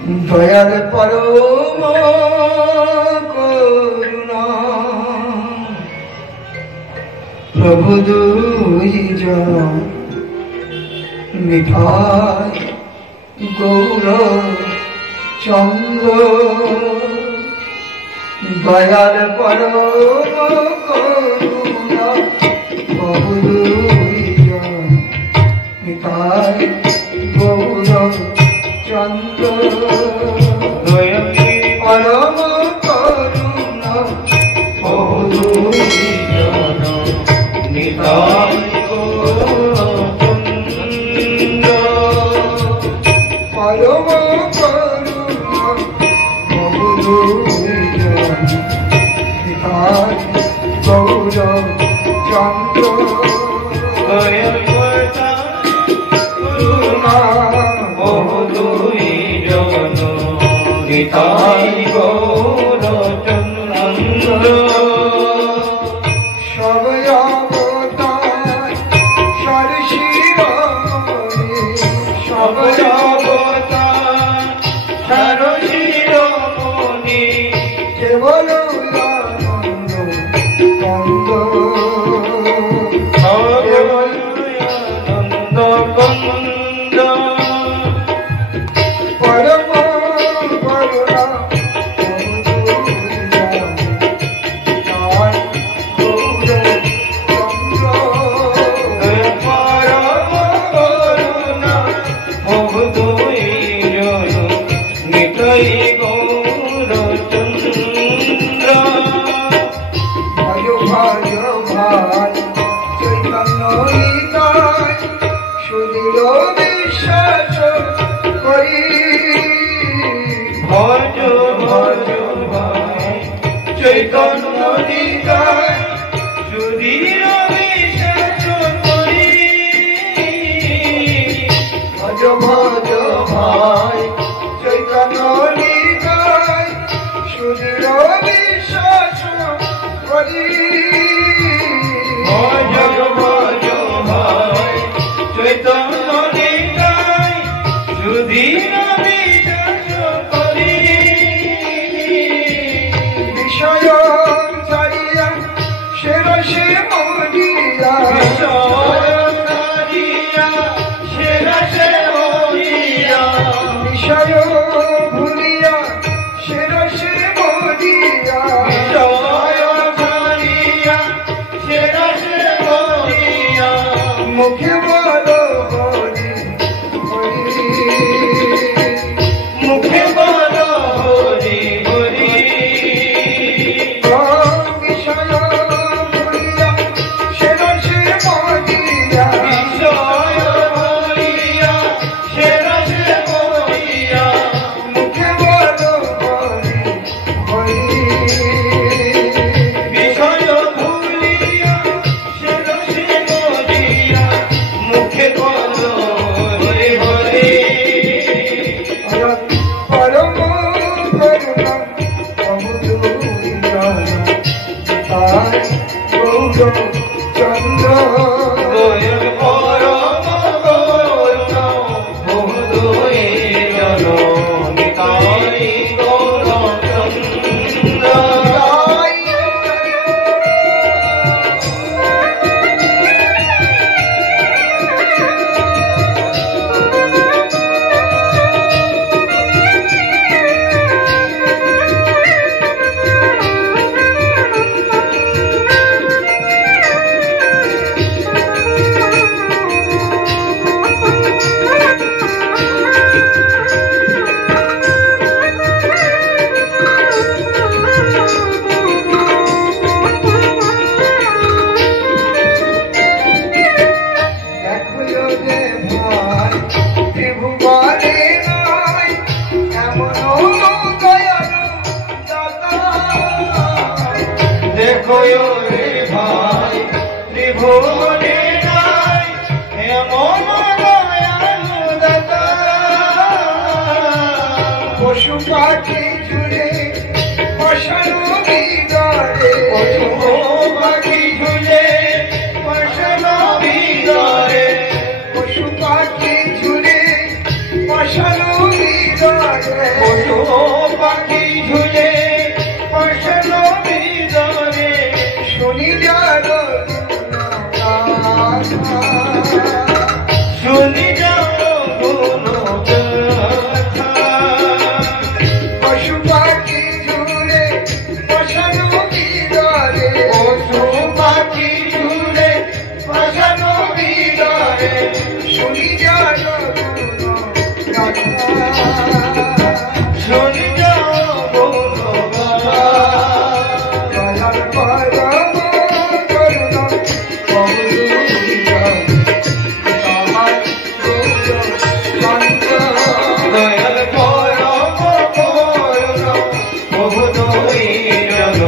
দয়াল পরম করুণা প্রভু দুইজন নিতাই গৌর চন্দ্র দয়াল পরম করুণা প্রভু দুইজন নিতাই গৌর চন্দ্র পরম করুণা প্রভু দুইজন নিতাই গৌর চন্দ্র পরম করুণা প্রভু দুইজন নিতাই গৌর চন্দ্র নিতাই গৌর চন্দ্র সব অবতার সরশিরোমণি সব অবতার সরশিরোমণি কেবল আনন্দ কন্দ কেবল আনন্দ কন্দ পরম করুণা বিশ্বাস করি ভজ ভজ ভাই চৈতন্য নিতাই সুধীর বিশ্বাস করি ভজ ভজ ভাই চৈতন্য নিতাই সুধীর বিশ্বাস করি ভজ ভজ ভাই চৈতন্য নিতাই সুধীর বিশ্বাস করি বিষয় ছাড়িয়া সে রসে মরিয়া বিষয় ছাড়িয়া সে রসে মরিয়া বিষয় ভুলিয়া সে রসে মরিয়া বিষয় ছাড়িয়া সে রসে মরিয়া মুখে বলো হরি হরি মুখে বলো হরি হরি বিষয় ভুলিয়া সে রসে মরিয়া বিষয় ভুলিয়া সে রসে মরিয়া মুখে বলো হরি হরি বিষয় ভুলিয়া সে রসে মরিয়া মুখে বলো হরি হরি পরম করুণা প্রভু দুইজন তাই গৌর চন্দ্র দয়াল পরম করুণা প্রভু দুইজন নিতাই গৌর চন্দ্র দেখো যে ভাই ত্রিভুবনে নাই এমন দয়ালু দাতা দেখো রে ভাই ত্রিভুবনে নাই এমন দয়ালু দাতা পশু পাখি জুড়ে বসানো হৃদয়ে পশু পাখি ঝুলে বসানো হৃদয়ে পশু পাখি জুড়ে বসানো হৃদয়ে পাখি ঝুলে পাশান ভিতরে শুনি যারো শুনি যাও কোনো কথা পশু পাখি ঝুলে পাশানো ভিতরে পশু পাখি ঝুলে পাশান ভিতরে শুনি যারো শুনি যাও কোনো কথা দয়াল পরম করুণা আমার দয়াল পরম করুণা বহু দৈজন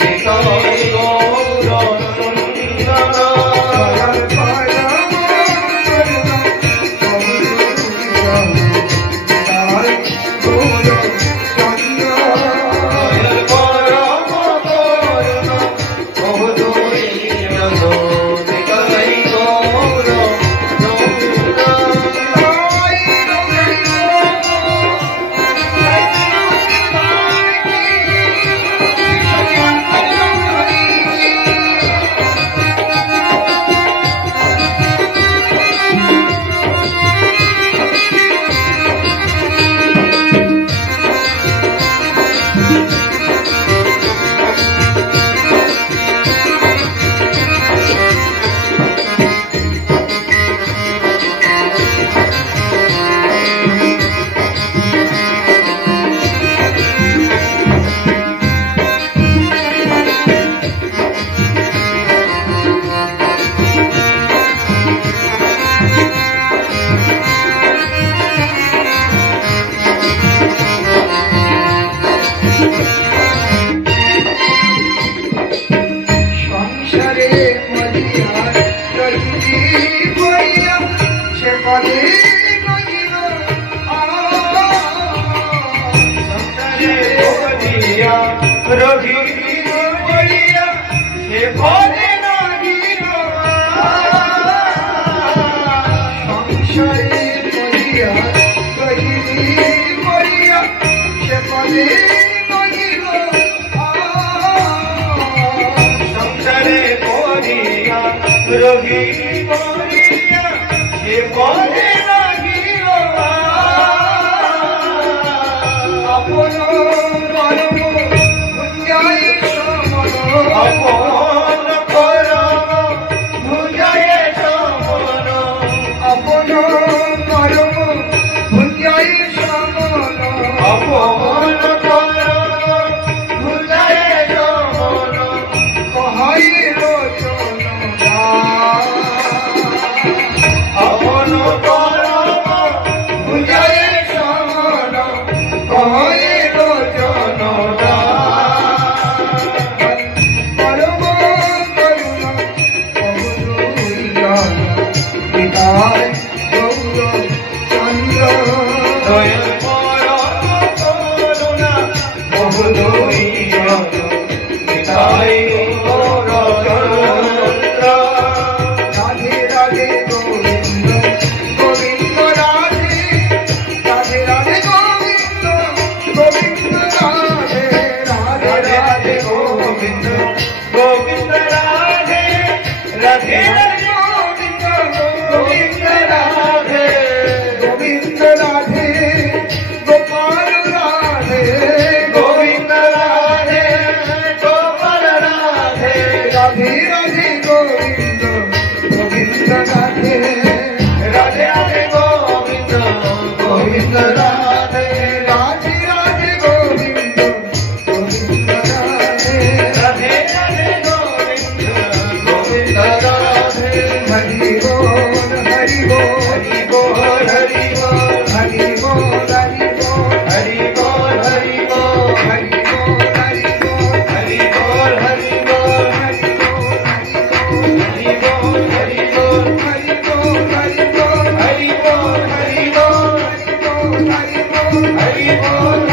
নিতাই গৌর সুন্দর দয়াল পরম করুণা তাই গৌর চন্দ্র দয়াল পরম করুণা বহু দৈজন নিতাই গৌর সুন্দর সংসারে মরিয়ার রহিতি বইয়া সে পদে নহিল সংসারে বলিয়া রঘি বলিয়া সে পদে নাহিল সংসারে মরিয়ার রহিতি বইয়া সে পদে নহিল সংসারে বলিয়া রঘি বলিয়া সে পদে নাহিল আপন কর্ম গুঞ্জায় সমন আপন করম ভুজায় সমন আপন কর্ম গুঞ্জায় সমন আপন করম ভুজায় সমন কহাই লোচন আপন করম ভুজায় সমন কহাই লোচন পরম করুণা বহুদূর পিতায় গৌর চন্দ্র দয়াল পরম করুণা বহু দৈজন নিতাই গৌর চন্দ্র রাধে রাধে গোবিন্দ গোবিন্দ রাধে রাধে রাধে গোবিন্দ গোবিন্দ রাধে রাধে রাধে রাধে গোবিন্দ গোবিন্দ রাধে রাধে রাধে গোবিন্দ গোবিন্দ রাধে গোবিন্দ রাধে গোপাল রাধে গোবিন্দ রাধে গোপাল রাধে রাধে রাধে গোবিন্দ গোবিন্দ রাধে রাধে রাধে গোবিন্দ গোবিন্দ রাধে রাধে রাধে গোবিন্দ গোবিন্দ রাধে রাধে রাধে গোবিন্দ গোবিন্দ রাধে হরি बोल हरि बोल হরি बोल হরি बोल हरि बोल हरि बोल হরি बोल হরি बोल हरि बोल हरि बोल हरि बोल हरि बोल हरि बोल हरि हरि बोल बोल हरि बोल हरि बोल हरि बोल हरि बोल हरि बोल हरि बोल हरि बोल हरि बोल